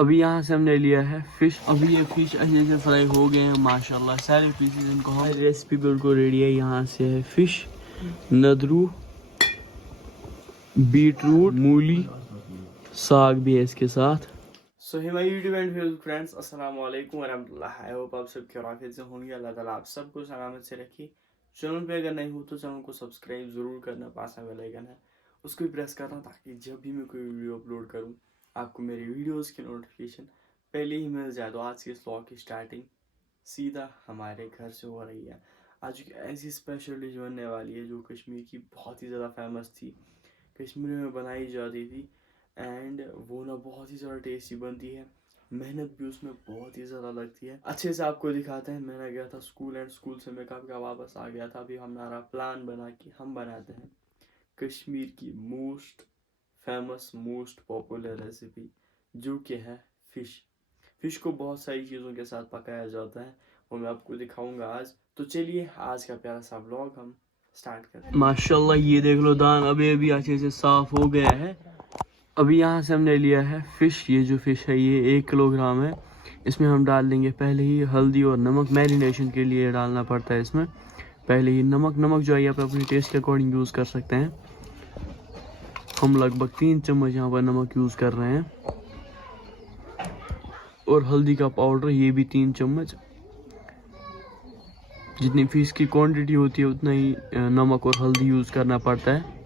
अभी यहाँ से हमने लिया है फिश। अभी ये फिश अच्छे से फ्राई हो गए हैं माशाल्लाह, सारे पीसेस इनको हम रेसिपी बिल्कुल रेडी है। यहाँ से है फिश, नदरू, बीटरूट, मूली, साग भी है इसके साथ। So hey my YouTube and Facebook friends, अस्सलाम वालेकुम वरहमतुल्लाह। आई होप आप सब खैरियत से होंगे। अल्लाह ताला आप सबको सलामत से रखिए। चैनल पे अगर नहीं हो तो चैनल को सब्सक्राइब जरूर करना, पास में बेल आइकन है उसको भी प्रेस करना, ताकि जब भी मैं कोई वीडियो अपलोड करूँ आपको मेरी वीडियोस की नोटिफिकेशन पहले ही मिल जाए। तो आज के इस व्लॉग की स्टार्टिंग सीधा हमारे घर से हो रही है। आज एक ऐसी स्पेशल डिश बनने वाली है जो कश्मीर की बहुत ही ज़्यादा फेमस थी, कश्मीर में बनाई जाती थी, एंड वो ना बहुत ही ज़्यादा टेस्टी बनती है। मेहनत भी उसमें बहुत ही ज़्यादा लगती है। अच्छे से आपको दिखाते हैं। मैंने गया था स्कूल एंड स्कूल से मैं कब का वापस आ गया था। अभी हमारा प्लान बना कि हम बनाते हैं कश्मीर की most famous most popular recipe, जो कि है फ़िश। फ़िश को बहुत सारी चीज़ों के साथ पकाया जाता है और मैं आपको दिखाऊंगा आज। तो चलिए आज का प्यारा सा व्लॉग हम स्टार्ट करते हैं। माशाल्लाह ये देख लो दान अभी अभी अच्छे से साफ हो गया है। अभी यहाँ से हमने लिया है फ़िश। ये जो फ़िश है ये 1 किलोग्राम है। इसमें हम डाल देंगे पहले ही हल्दी और नमक। मैरिनेशन के लिए डालना पड़ता है इसमें पहले ही नमक जो है आप अपने टेस्ट के अकॉर्डिंग यूज़ कर सकते हैं। हम लगभग 3 चम्मच यहाँ पर नमक यूज़ कर रहे हैं और हल्दी का पाउडर ये भी 3 चम्मच। जितनी फ़िश की क्वांटिटी होती है उतना ही नमक और हल्दी यूज़ करना पड़ता है।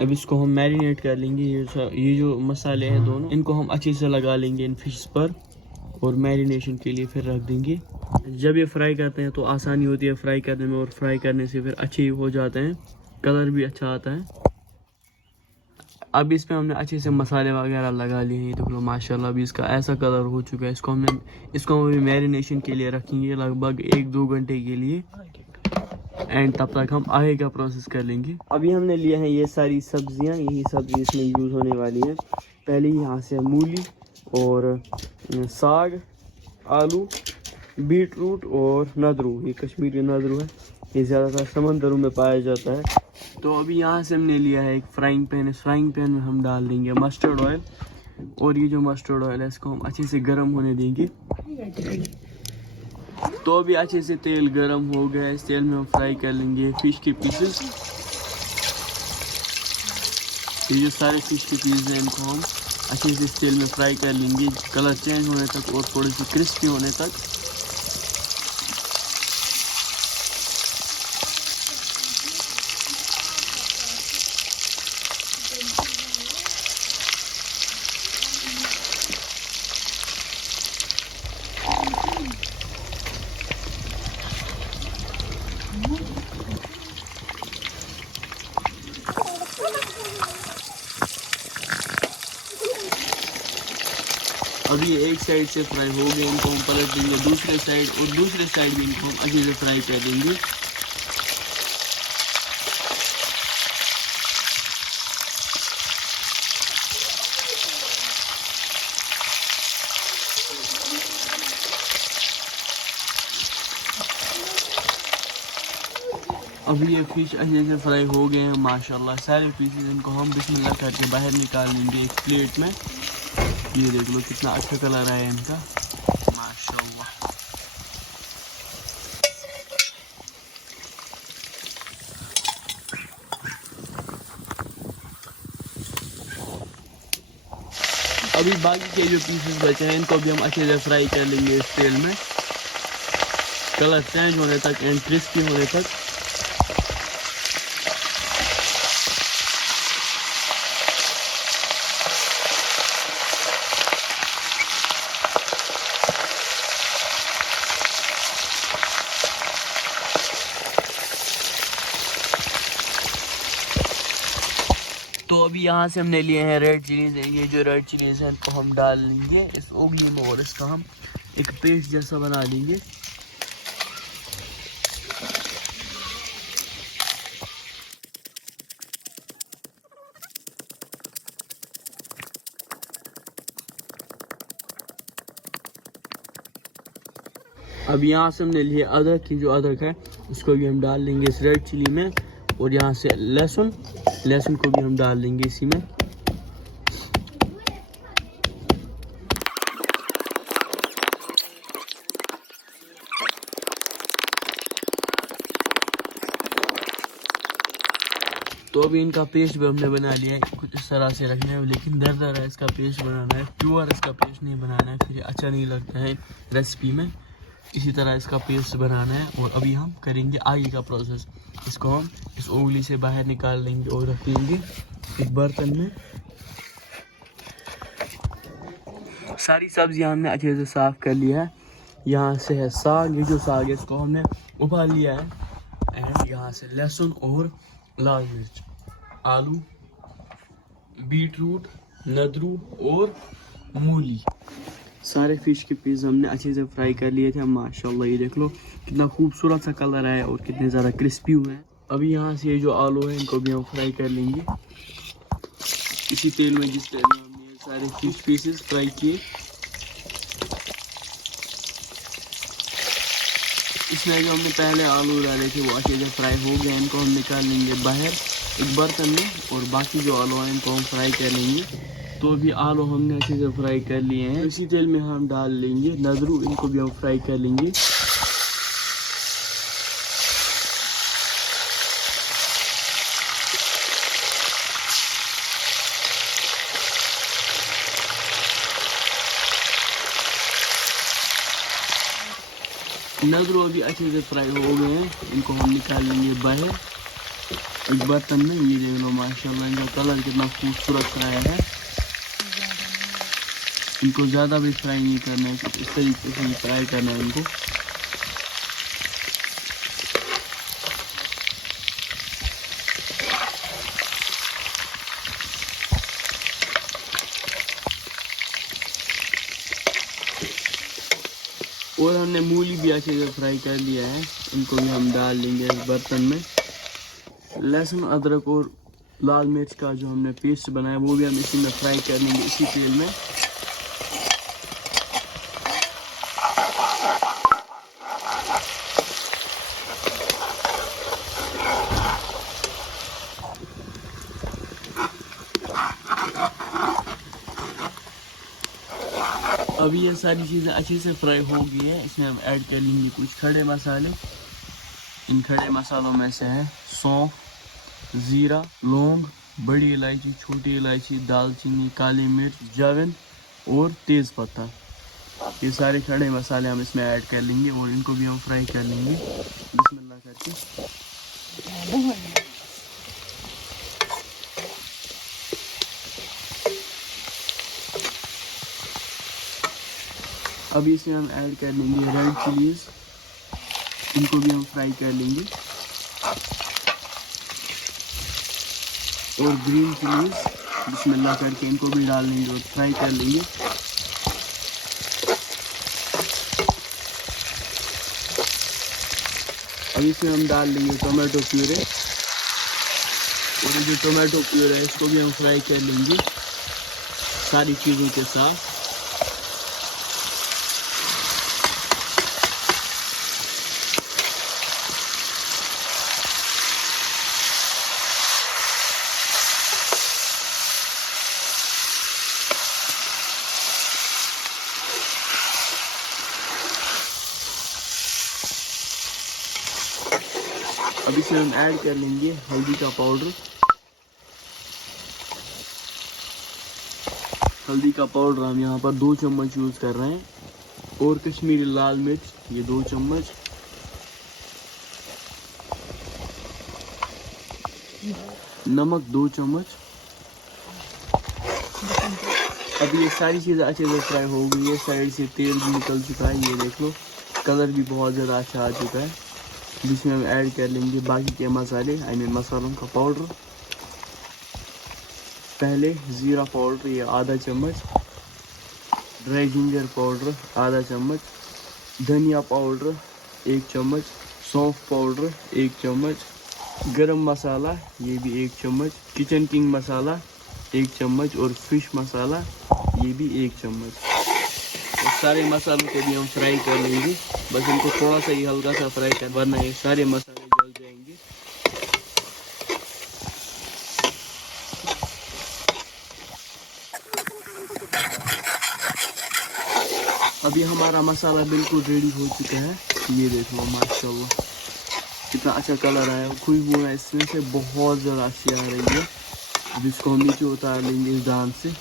अब इसको हम मैरिनेट कर लेंगे। ये जो मसाले हैं दोनों, इनको हम अच्छे से लगा लेंगे इन फिश पर और मैरिनेशन के लिए फिर रख देंगे। जब ये फ्राई करते हैं तो आसानी होती है फ्राई करने में, और फ्राई करने से फिर अच्छे हो जाते हैं, कलर भी अच्छा आता है। अब इसमें हमने अच्छे से मसाले वगैरह लगा लिए हैं। देख लो माशाल्लाह अभी इसका ऐसा कलर हो चुका है। इसको हम अभी मैरिनेशन के लिए रखेंगे लगभग 1-2 घंटे के लिए, एंड तब तक हम आगे का प्रोसेस कर लेंगे। अभी हमने लिए हैं ये सारी सब्जियां, यही सब्जी इसमें यूज़ होने वाली है। पहले यहाँ से मूली और साग, आलू, बीटरूट और नदरू। ये कश्मीरी नदरू है, ये ज़्यादातर समंदरों में पाया जाता है। तो अभी यहाँ से हमने लिया है एक फ्राइंग पैन। इस फ्राइंग पैन में हम डाल देंगे मस्टर्ड ऑयल, और ये जो मस्टर्ड ऑयल है इसको हम अच्छे से गर्म होने देंगे। तो अभी अच्छे से तेल गर्म हो गया है। इस तेल में हम फ्राई कर लेंगे फिश के पीसेस। ये जो सारे फिश के पीसेस हैं इनको हम अच्छे से इस तेल में फ्राई कर लेंगे, कलर चेंज होने तक और थोड़ी सी क्रिस्पी होने तक। अभी एक साइड से फ्राई हो गए, इनको हम पलट देंगे दूसरे साइड, और दूसरे साइड भी इनको हम अच्छे से फ्राई कर देंगे। अभी ये फिश अच्छे से फ्राई हो गए हैं माशाल्लाह, सारे पीसेस इनको हम बिस्मिल्लाह करके बाहर निकाल लेंगे एक प्लेट में। ये देख लो कितना अच्छा कलर आया इनका माशाल्लाह। अभी बाकी के जो पीसेस बचे हैं इनको भी हम अच्छे से फ्राई कर लेंगे इस तेल में, कलर चेंज होने तक एंड क्रिस्पी होने तक। तो अभी यहाँ से हमने लिए हैं रेड चिलीज़। ये जो रेड चिलीज़ हैं इनको हम डाल लेंगे इस उगली में, और इसका हम एक पेस्ट जैसा बना लेंगे। अब यहाँ से हमने लिए अदरक की, जो अदरक है उसको भी हम डाल लेंगे इस रेड चिली में, और यहाँ से लहसुन को भी हम डाल लेंगे इसी में। तो अभी इनका पेस्ट भी हमने बना लिया है, कुछ इस तरह से रखना है, लेकिन दर दर है इसका पेस्ट बनाना है, प्योर इसका पेस्ट नहीं बनाना है, फिर अच्छा नहीं लगता है रेसिपी में। इसी तरह इसका पेस्ट बनाना है। और अभी हम करेंगे आगे का प्रोसेस। इसको हम इस उंगली से बाहर निकाल लेंगे और रख लेंगे एक बर्तन में। सारी सब्जियां हमने अच्छे से साफ कर लिया है। यहाँ से है साग, ये जो साग है इसको हमने उबाल लिया है। एंड यहाँ से लहसुन और लाल मिर्च, आलू, बीटरूट, नदरू और मूली, सारे फिश के पीस हमने अच्छे से फ्राई कर लिए थे। माशाल्लाह ये देख लो कितना खूबसूरत सा कलर है और कितने ज़्यादा क्रिस्पी हुए हैं। अभी यहाँ से ये जो आलू है इनको भी हम फ्राई कर लेंगे इसी तेल में जिस तेल में हमने ये सारे फिश पीसेस फ्राई किए। इसमें जो हमने पहले आलू डाले थे वो अच्छे से फ्राई हो गए। इनको हम निकाल लेंगे बाहर एक बर्तन में और बाकी जो आलू हैं इनको हम फ्राई कर लेंगे। तो अभी आलू हमने अच्छे से फ्राई कर लिए हैं। इसी तेल में हम डाल लेंगे नदरू, इनको भी हम फ्राई कर लेंगे। नदरू अभी अच्छे से फ्राई हो गए हैं, इनको हम निकाल लेंगे बाहर एक बर्तन में। ये देख लो माशाल्लाह इनका कलर कितना खूबसूरत आया है। इनको ज़्यादा भी फ्राई नहीं करना है, कुछ इस तरीके से फ्राई करना है इनको। और हमने मूली भी अच्छे से फ्राई कर लिया है, इनको भी हम डाल लेंगे इस बर्तन में। लहसुन, अदरक और लाल मिर्च का जो हमने पेस्ट बनाया वो भी हम इसी में फ्राई कर लेंगे इसी तेल में। अभी ये सारी चीज़ें अच्छे से फ्राई हो गई है। इसमें हम ऐड कर लेंगे कुछ खड़े मसाले। इन खड़े मसालों में से है सौंफ, ज़ीरा, लौंग, बड़ी इलायची, छोटी इलायची, दालचीनी, काली मिर्च, जाविन और तेज़ पत्ता। ये सारे खड़े मसाले हम इसमें ऐड कर लेंगे और इनको भी हम फ्राई कर लेंगे बिस्मिल्लाह करके। अभी इसमें हम ऐड कर लेंगे रेड चिलीज, इनको भी हम फ्राई कर लेंगे। और ग्रीन चिलीज बिस्मिल्लाह करके इनको भी डाल लेंगे और फ्राई कर लेंगे। अब इसमें हम डाल लेंगे टोमेटो प्यूरे, और जो टोमेटो प्यूरे है इसको भी हम फ्राई कर लेंगे सारी चीज़ों के साथ। अब इसमें हम ऐड कर लेंगे हल्दी का पाउडर। हल्दी का पाउडर हम यहाँ पर 2 चम्मच यूज़ कर रहे हैं। और कश्मीरी लाल मिर्च ये 2 चम्मच। नमक 2 चम्मच। अभी ये सारी चीज़ें अच्छे से फ्राई हो गई है, साइड से तेल भी निकल चुका है। ये देख लो कलर भी बहुत ज़्यादा अच्छा आ चुका है। जिसमें हम ऐड कर लेंगे बाकी के मसाले, आई मीन मसालों का पाउडर। पहले ज़ीरा पाउडर ये आधा चम्मच, ड्राई जिंजर पाउडर आधा चम्मच, धनिया पाउडर 1 चम्मच, सौंफ पाउडर 1 चम्मच, गरम मसाला ये भी 1 चम्मच, किचन किंग मसाला 1 चम्मच और फिश मसाला ये भी 1 चम्मच। और सारे मसालों को भी हम फ्राई कर लेंगे, बस इनको थोड़ा सा ही हल्का सा फ्राई कर, वरना ये सारे मसाले जल जाएंगे। अभी हमारा मसाला बिल्कुल रेडी हो चुका है। ये देखो माशाल्लाह कितना अच्छा कलर आया, खुशबू है इसमें से बहुत ज़्यादा अच्छी आ रही है। अब इसको हम नीचे उतार लेंगे इस दान से।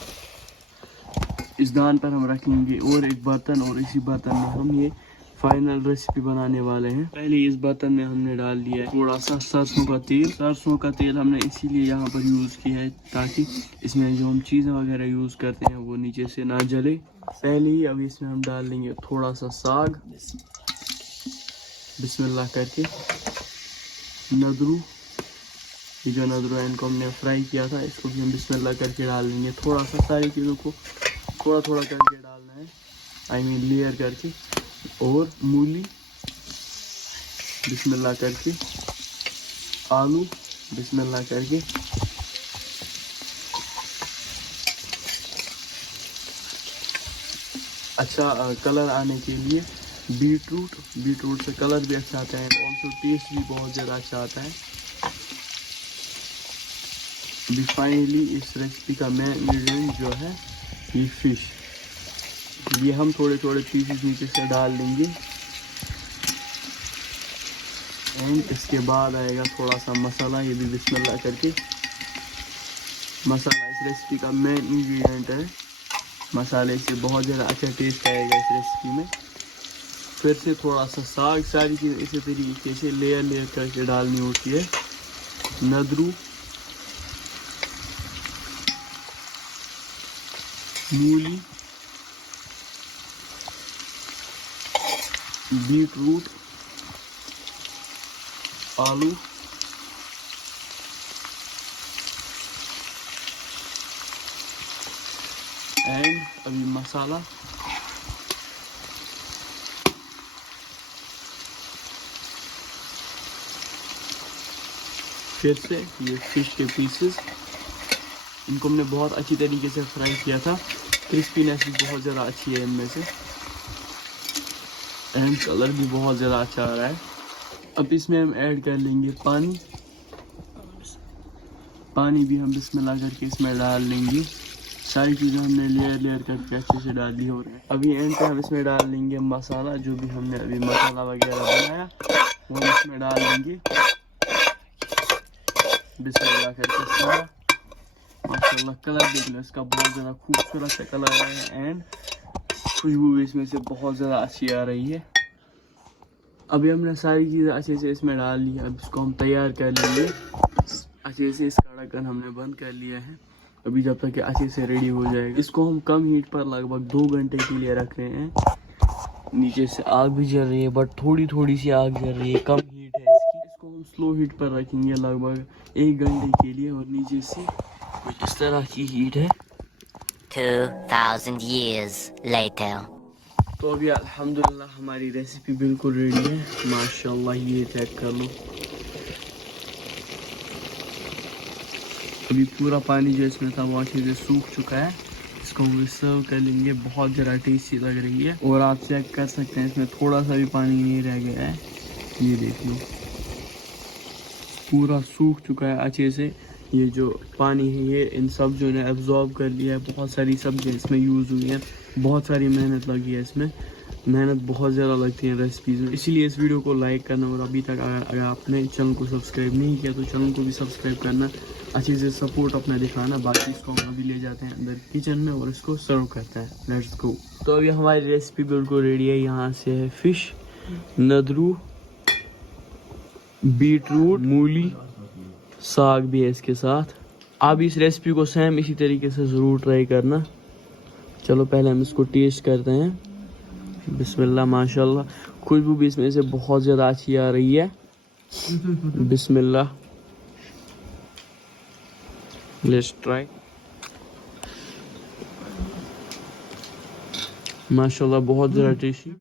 इस दान पर हम रखेंगे और एक बर्तन, और इसी बर्तन में हम ये फाइनल रेसिपी बनाने वाले हैं। पहले इस बर्तन में हमने डाल दिया है थोड़ा सा सरसों का तेल। सरसों का तेल हमने इसीलिए यहाँ पर यूज़ किया है ताकि इसमें जो हम चीज़ें वगैरह यूज़ करते हैं वो नीचे से ना जले। पहले ही अभी इसमें हम डाल लेंगे थोड़ा सा साग, बिस्मिल्लाह करके। नदरू, ये जो नदरू है इनको हमने फ्राई किया था, इसको भी हम बिस्मिल्लाह करके डाल देंगे। थोड़ा सा सारी चीज़ों को थोड़ा थोड़ा करके डालना है, आई मीन लेयर करके। और मूली बिस्मिल्लाह करके, आलू बिस्मिल्लाह करके, अच्छा कलर आने के लिए बीटरूट से कलर भी अच्छा आता है, ऑल्सो टेस्ट भी बहुत ज़्यादा अच्छा आता है। अभी फाइनली इस रेसिपी का मेन इंग्रेडिएंट जो है ये फिश, ये हम थोड़े थोड़े पीसेस नीचे से डाल लेंगे। एंड इसके बाद आएगा थोड़ा सा मसाला, ये भी बिस्मिल्लाह करके। मसाला इस रेसिपी का मेन इंग्रेडिएंट है, मसाले से बहुत ज़्यादा अच्छा टेस्ट आएगा इस रेसिपी में। फिर से थोड़ा सा साग, सारी चीज़ इसी तरीके से लेयर करके डालनी होती है। नदरू, मूली, बीटरूट, आलू, एंड अभी मसाला। फिर से ये फिश के पीसेस, इनको हमने बहुत अच्छी तरीके से फ्राई किया था, क्रिस्पीनेस भी बहुत ज़्यादा अच्छी है इनमें से, एंड कलर भी बहुत ज़्यादा अच्छा आ रहा है। अब इसमें हम ऐड कर लेंगे पानी भी हम बिस्मिल्लाह करके इसमें डाल लेंगे। सारी चीज़ें हमने लेयर करके अच्छे से डाल दी हो रही है। अभी एंड पे हम इसमें डाल लेंगे मसाला, जो भी हमने अभी मसाला वगैरह बनाया वो हम इसमें डाल लेंगे बिस्मिल्लाह करके सारा। माशाल्लाह कलर देख लो इसका, बहुत ज़्यादा खूबसूरत सा कलर है एंड खुशबू भी इसमें से बहुत ज़्यादा अच्छी आ रही है। अभी हमने सारी चीज़ें अच्छे से इसमें डाल ली है, अब इसको हम तैयार कर लेंगे अच्छे से। इसका ढक्कन हमने बंद कर लिया है, अभी जब तक अच्छे से रेडी हो जाएगा। इसको हम कम हीट पर लगभग 2 घंटे के लिए रख रहे हैं। नीचे से आग भी जल रही है, बट थोड़ी थोड़ी सी आग जल रही है, कम हीट है इसकी। इसको हम स्लो हीट पर रखेंगे लगभग 1 घंटे के लिए, और नीचे से कुछ इस तरह की हीट है। 2000 years later. तो अभी अल्हम्दुलिल्लाह हमारी रेसिपी बिल्कुल रेडी है, माशाल्लाह। ये चेक कर लो, अभी पूरा पानी जो इसमें था वो अच्छे से सूख चुका है। इसको हम सर्व कर लेंगे, बहुत ज़्यादा टेस्टी लग रही है। और आप चेक कर सकते हैं इसमें थोड़ा सा भी पानी नहीं रह गया है, ये देख लो पूरा सूख चुका है अच्छे से। ये जो पानी है ये इन सब्जियों ने एब्जॉर्ब कर लिया है, बहुत सारी सब्जियाँ इसमें यूज़ हुई हैं, बहुत सारी मेहनत लगी है इसमें, मेहनत बहुत ज़्यादा लगती है रेसिपीज़ में। इसीलिए इस वीडियो को लाइक करना, और अभी तक अगर आपने चैनल को सब्सक्राइब नहीं किया तो चैनल को भी सब्सक्राइब करना, अच्छे से सपोर्ट अपना दिखाना। बाकी इसको हम अभी ले जाते हैं अंदर किचन में और इसको सर्व करते हैं। Let's go. तो अभी हमारी रेसिपी बिल्कुल रेडी है। यहाँ से है फिश, नदरू, बीटरूट, मूली, साग भी है इसके साथ। आप इस रेसिपी को सेम इसी तरीके से ज़रूर ट्राई करना। चलो पहले हम इसको टेस्ट करते हैं। बिस्मिल्लाह, माशाल्लाह खुशबू भी इसमें से बहुत ज़्यादा अच्छी आ रही है। बिस्मिल्लाह, लेट्स ट्राई। माशाल्लाह बहुत ज़्यादा टेस्टी।